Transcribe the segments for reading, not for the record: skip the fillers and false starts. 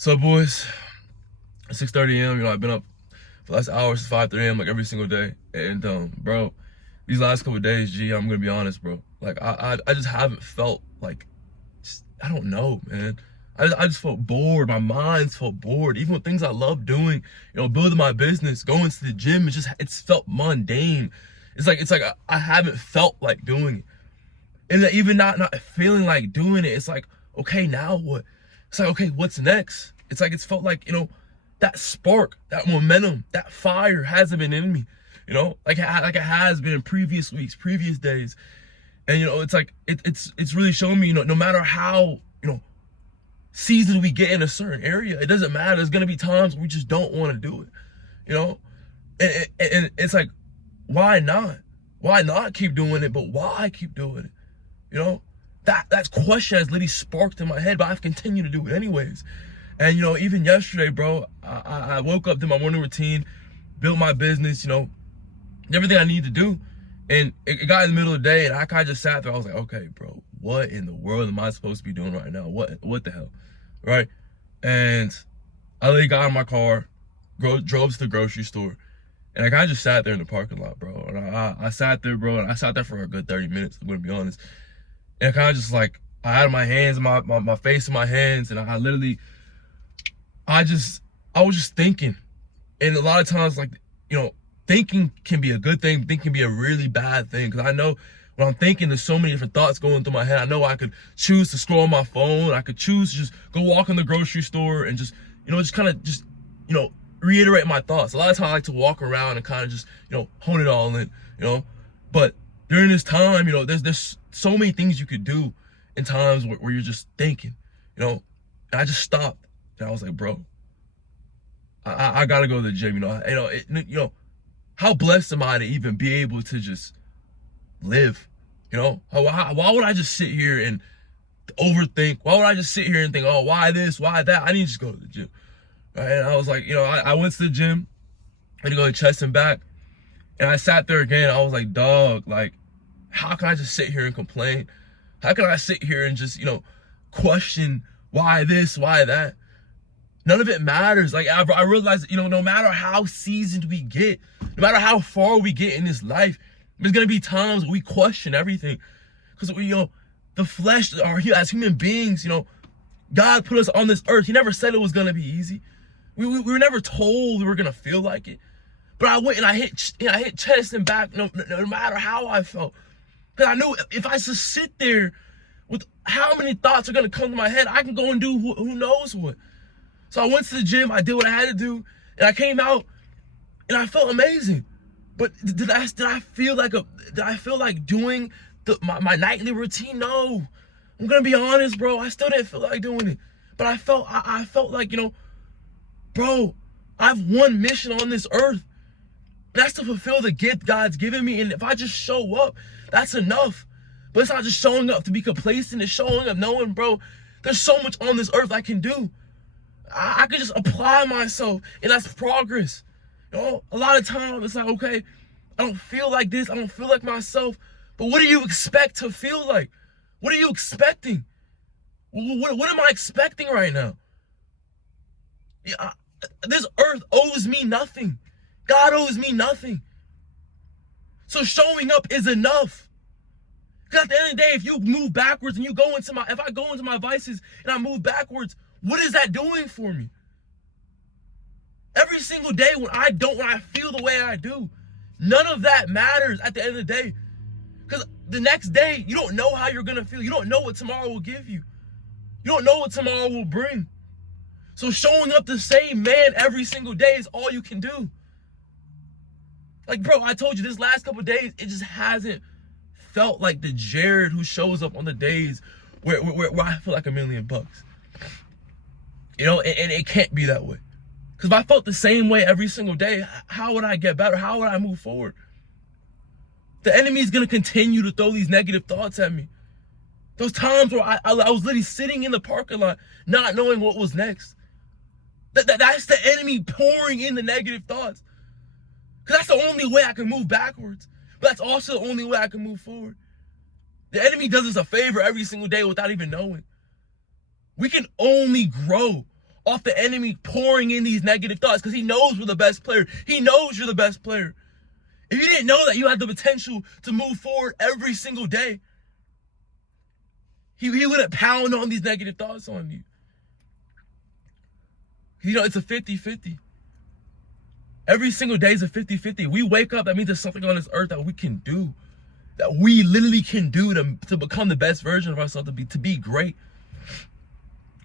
So, boys, it's 6:30 a.m. I've been up for the last hour since 5:30 a.m. like every single day. And bro, these last couple of days, I'm gonna be honest, bro. Like I just haven't felt like, I don't know, man. I just felt bored. My mind's felt bored. Even with things I love doing, building my business, going to the gym, it's felt mundane. It's like I haven't felt like doing it. And that even not feeling like doing it, it's like, okay, now what? It's like, okay, what's next? It's like, it's felt like, that spark, that momentum, that fire hasn't been in me, like it has been in previous weeks, previous days. And, it's like, it's really showing me, no matter how, seasons we get in a certain area, it doesn't matter. There's going to be times we just don't want to do it, and it's like, why not? Why not keep doing it? But why keep doing it? That question has literally sparked in my head, but I've continued to do it anyways. And even yesterday, bro, I woke up, did my morning routine, built my business, everything I need to do. And it got in the middle of the day, and I kind of just sat there. I was like, okay, bro, what in the world am I supposed to be doing right now? What the hell, right? And I literally got in my car, drove to the grocery store, and I kind of just sat there in the parking lot, bro. And I sat there, bro, and I sat there for a good 30 minutes, I'm gonna be honest. And kind of just like, I had my hands, my face in my hands, and I was just thinking. And a lot of times, like, thinking can be a good thing, thinking can be a really bad thing. Because I know when I'm thinking, there's so many different thoughts going through my head. I know I could choose to scroll on my phone. I could choose to just go walk in the grocery store and just kind of reiterate my thoughts. A lot of times I like to walk around and kind of just, hone it all in, But during this time, there's so many things you could do in times where you're just thinking, and I just stopped and I was like, bro, I gotta go to the gym, how blessed am I to even be able to just live, why would I just sit here and overthink? Why would I just sit here and think, oh, why this, why that? I need to just go to the gym, right? And I was like, I went to the gym, I had to go to chest and back, and I sat there again. I was like, dog, like, how can I just sit here and complain? How can I sit here and just, question why this, why that? None of it matters. Like, I realized, no matter how seasoned we get, no matter how far we get in this life, there's going to be times we question everything. Because, the flesh, as human beings, God put us on this earth. He never said it was going to be easy. We were never told we were going to feel like it. But I went and I hit chest and back, no matter how I felt. Because I knew if I just sit there with how many thoughts are going to come to my head, I can go and do who knows what. So I went to the gym, I did what I had to do, and I came out and I felt amazing. But did I feel like doing my nightly routine? No. I'm going to be honest, bro. I still didn't feel like doing it. But I felt like, bro, I have one mission on this earth. That's to fulfill the gift God's given me. And if I just show up, that's enough. But it's not just showing up to be complacent. It's showing up knowing, bro, there's so much on this earth I can do. I can just apply myself, and that's progress. A lot of times it's like, okay, I don't feel like this. I don't feel like myself. But what do you expect to feel like? What are you expecting? What am I expecting right now? This earth owes me nothing. God owes me nothing. So showing up is enough. Because at the end of the day, if you move backwards and if I go into my vices and I move backwards, what is that doing for me? Every single day when I feel the way I do, none of that matters at the end of the day. Because the next day, you don't know how you're going to feel. You don't know what tomorrow will give you. You don't know what tomorrow will bring. So showing up the same man every single day is all you can do. Like, bro, I told you this last couple of days, it just hasn't felt like the Jared who shows up on the days where I feel like $1 million. And it can't be that way. Because if I felt the same way every single day, how would I get better? How would I move forward? The enemy's going to continue to throw these negative thoughts at me. Those times where I was literally sitting in the parking lot, not knowing what was next. That's the enemy pouring in the negative thoughts. Because that's the only way I can move backwards. But that's also the only way I can move forward. The enemy does us a favor every single day without even knowing. We can only grow off the enemy pouring in these negative thoughts because he knows we're the best player. He knows you're the best player. If you didn't know that you had the potential to move forward every single day, he wouldn't pound on these negative thoughts on you. You know, it's a 50-50. Every single day is a 50-50. We wake up, that means there's something on this earth that we can do. That we literally can do to become the best version of ourselves, to be great.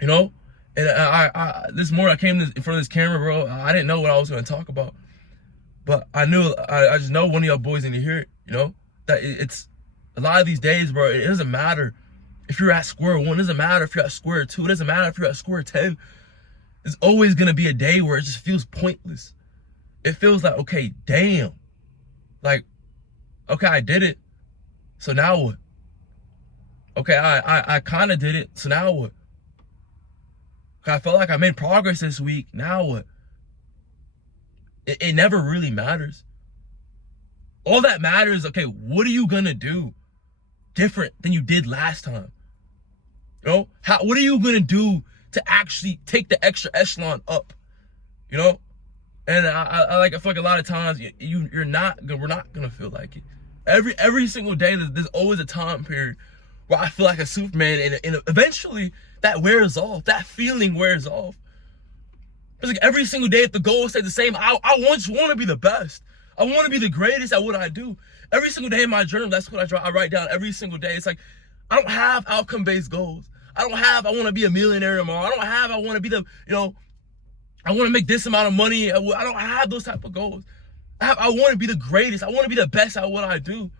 You know? And I this morning I came in front of this camera, bro. I didn't know what I was going to talk about. But I knew, I just know one of y'all boys need to hear it, you know? That it's, a lot of these days, bro, it doesn't matter if you're at square one. It doesn't matter if you're at square two. It doesn't matter if you're at square 10. There's always going to be a day where it just feels pointless. It feels like, okay, damn. Like, okay, I did it. So now what? Okay, I kind of did it. So now what? Okay, I felt like I made progress this week. Now what? It never really matters. All that matters, okay, what are you going to do different than you did last time? You know? What are you going to do to actually take the extra echelon up? You know? And I feel like a lot of times we're not gonna feel like it. Every single day there's always a time period where I feel like a Superman, and eventually that wears off. That feeling wears off. It's like every single day, if the goal stays the same, I want to be the best. I want to be the greatest at what I do. Every single day in my journal, that's what I write down every single day. It's like I don't have outcome-based goals. I want to be a millionaire tomorrow. I want to be the, you know, I want to make this amount of money. I don't have those type of goals. I want to be the greatest. I want to be the best at what I do.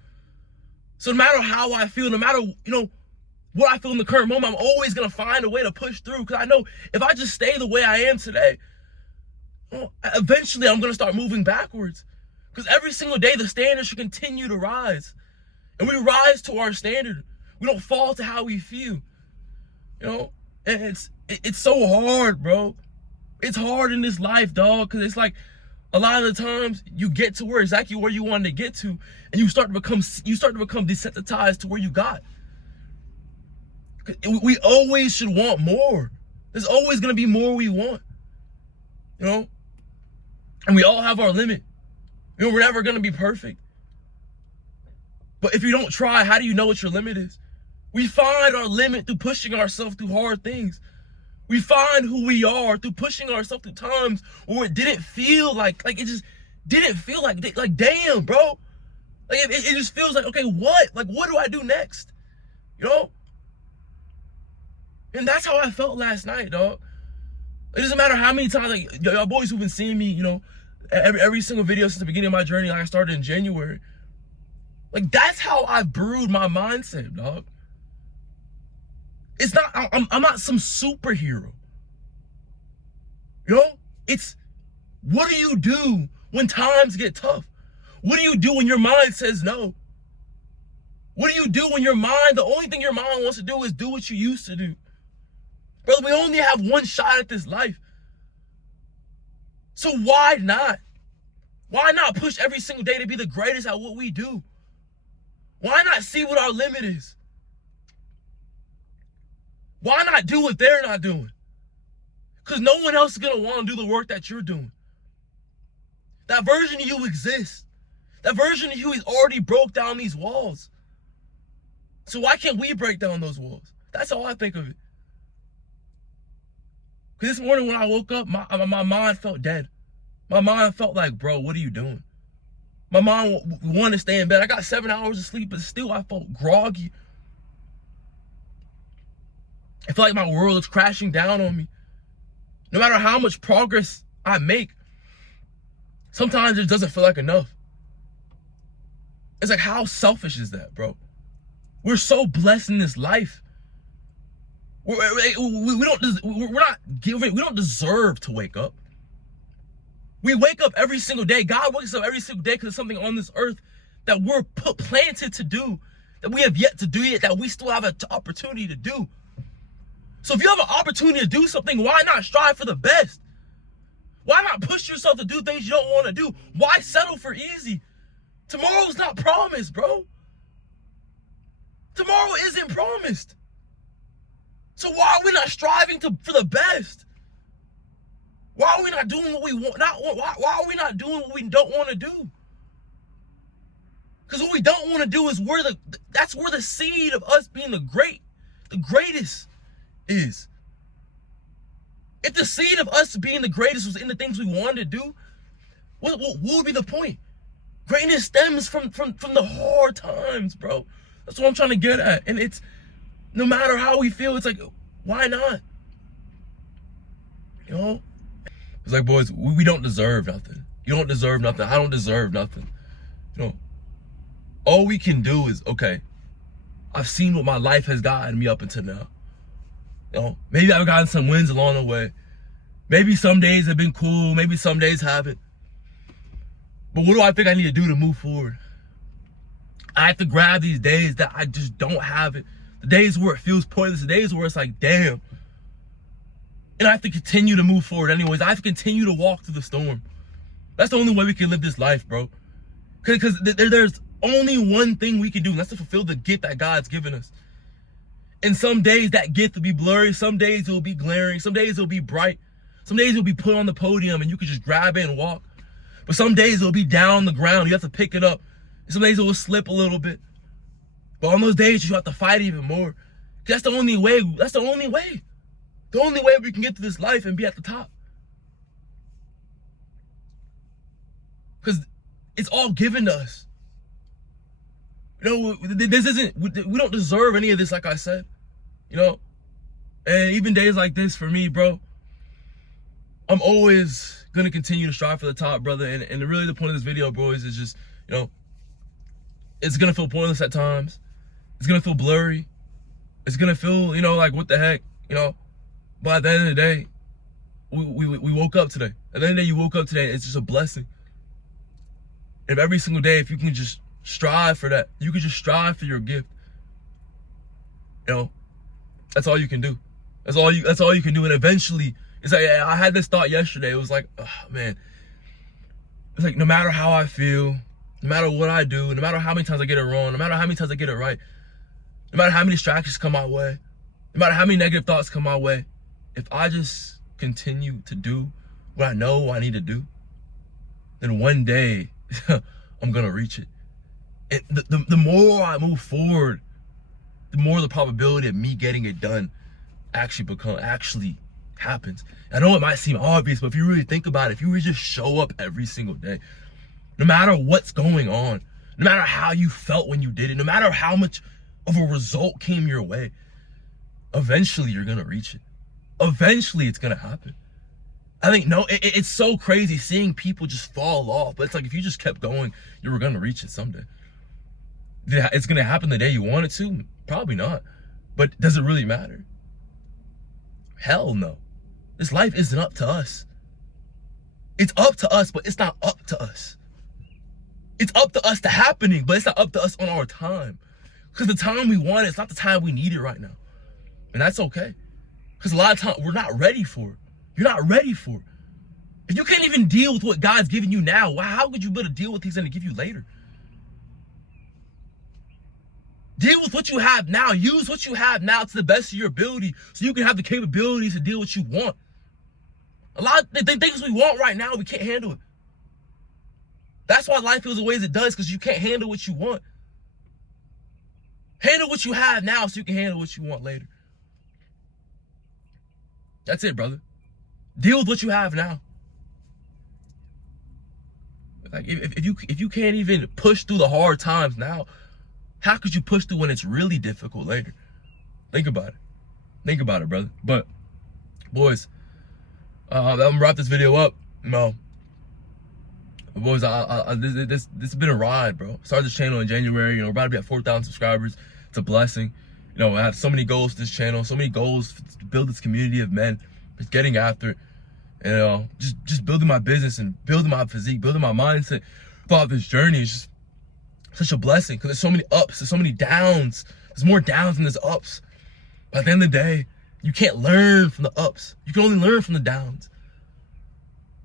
So no matter how I feel, no matter, you know, what I feel in the current moment, I'm always going to find a way to push through. Because I know if I just stay the way I am today, well, eventually I'm going to start moving backwards. Because every single day the standard should continue to rise. And we rise to our standard. We don't fall to how we feel. You know? And it's so hard, bro. It's hard in this life, dog, because it's like a lot of the times you get to exactly where you wanted to get to, and you start to become desensitized to where you got. We always should want more. There's always gonna be more we want, you know. And we all have our limit. You know, we're never gonna be perfect. But if you don't try, how do you know what your limit is? We find our limit through pushing ourselves through hard things. We find who we are through pushing ourselves through times where it didn't feel like it just didn't feel like damn, bro. Like it just feels like, okay, what? Like, what do I do next? You know? And that's how I felt last night, dog. It doesn't matter how many times, like, y'all boys who've been seeing me, you know, every single video since the beginning of my journey, like I started in January. Like, that's how I brewed my mindset, dog. It's not, I'm not some superhero. You know? It's, what do you do when times get tough? What do you do when your mind says no? What do you do when the only thing your mind wants to do is do what you used to do? Brother, we only have one shot at this life. So why not? Why not push every single day to be the greatest at what we do? Why not see what our limit is? Why not do what they're not doing? Because no one else is going to want to do the work that you're doing. That version of you exists. That version of you has already broke down these walls. So why can't we break down those walls? That's how I think of it. Because this morning when I woke up, my mind felt dead. My mind felt like, bro, what are you doing? My mind wanted to stay in bed. I got 7 hours of sleep, but still I felt groggy. I feel like my world is crashing down on me. No matter how much progress I make, sometimes it doesn't feel like enough. It's like, how selfish is that, bro? We're so blessed in this life. We don't deserve to wake up. We wake up every single day. God wakes up every single day because there's something on this earth that we're planted to do, that we have yet to do yet, that we still have an opportunity to do. So if you have an opportunity to do something, why not strive for the best? Why not push yourself to do things you don't want to do? Why settle for easy? Tomorrow's not promised, bro. Tomorrow isn't promised. So why are we not striving for the best? not doing what we want? Why are we not doing what we don't want to do? Because what we don't want to do is that's where the seed of us being the greatest is. If the seed of us being the greatest was in the things we wanted to do, what would be the point? Greatness stems from the hard times, bro. That's what I'm trying to get at. And it's, no matter how we feel, it's like, why not? You know? It's like, boys, we don't deserve nothing. You don't deserve nothing. I don't deserve nothing. You know, all we can do is, okay, I've seen what my life has gotten me up until now. You know, maybe I've gotten some wins along the way. Maybe some days have been cool. Maybe some days haven't. But what do I think I need to do to move forward? I have to grab these days that I just don't have it. The days where it feels pointless. The days where it's like, damn. And I have to continue to move forward anyways. I have to continue to walk through the storm. That's the only way we can live this life, bro. Because there's only one thing we can do, and that's to fulfill the gift that God's given us. And some days that gift will be blurry. Some days it will be glaring. Some days it will be bright. Some days it will be put on the podium and you can just grab it and walk. But some days it will be down on the ground. You have to pick it up. And some days it will slip a little bit. But on those days, you have to fight even more. That's the only way. That's the only way. The only way we can get to this life and be at the top. Because it's all given to us. You know, this isn't, we don't deserve any of this, like I said. You know? And even days like this for me, bro, I'm always going to continue to strive for the top, brother. And really the point of this video, bro, is just, you know, it's going to feel pointless at times. It's going to feel blurry. It's going to feel, you know, like, what the heck, you know? But at the end of the day, we woke up today. At the end of the day, you woke up today. It's just a blessing. And every single day, if you can just strive for that, you can just strive for your gift. You know, that's all you can do. That's all you can do. And eventually, it's like, I had this thought yesterday. It was like, oh, man. It's like, no matter how I feel, no matter what I do, no matter how many times I get it wrong, no matter how many times I get it right, no matter how many distractions come my way, no matter how many negative thoughts come my way, if I just continue to do what I know I need to do, then one day I'm gonna reach it. And the more I move forward, the more the probability of me getting it done actually happens. I know it might seem obvious, but if you really think about it, if you really just show up every single day, no matter what's going on, no matter how you felt when you did it, no matter how much of a result came your way, eventually you're gonna reach it. Eventually it's gonna happen. I think, no, it's so crazy seeing people just fall off, but it's like, if you just kept going, you were gonna reach it someday. It's gonna happen the day you want it to? Probably not. But does it really matter? Hell no. This life isn't up to us. It's up to us, but it's not up to us. It's up to us to happening, but it's not up to us on our time. Because the time we want it, it's not the time we need it right now. And that's okay. Because a lot of times, we're not ready for it. You're not ready for it. If you can't even deal with what God's giving you now, how could you be able to deal with things that He's going to give you later? Deal with what you have now. Use what you have now to the best of your ability so you can have the capabilities to deal with what you want. A lot of the things we want right now, we can't handle it. That's why life feels the way it does, because you can't handle what you want. Handle what you have now so you can handle what you want later. That's it, brother. Deal with what you have now. Like, if you can't even push through the hard times now, how could you push through when it's really difficult later? Think about it. Think about it, brother. But, boys, I'm gonna wrap this video up. You know, boys, this has been a ride, bro. Started this channel in January. You know, we're about to be at 4,000 subscribers. It's a blessing. You know, I have so many goals to this channel, so many goals to build this community of men. Just getting after it. You know, just building my business and building my physique, building my mindset throughout this journey is just such a blessing, because there's so many ups, there's so many downs. There's more downs than there's ups. But at the end of the day, you can't learn from the ups. You can only learn from the downs.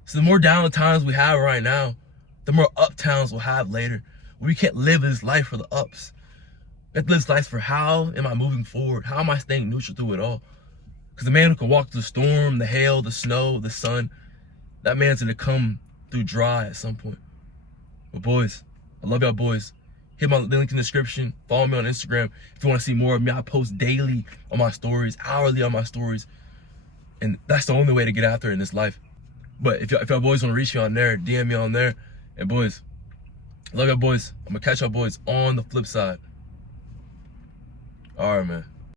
So the more down times we have right now, the more up times we'll have later. We can't live this life for the ups. We have to live this life for, how am I moving forward? How am I staying neutral through it all? Because the man who can walk through the storm, the hail, the snow, the sun, that man's gonna come through dry at some point. But boys, I love y'all boys. Hit my link in the description. Follow me on Instagram if you want to see more of me. I post daily on my stories, hourly on my stories. And that's the only way to get after it in this life. But if y'all boys want to reach me on there, DM me on there. And boys, love y'all boys. I'm going to catch y'all boys on the flip side. All right, man.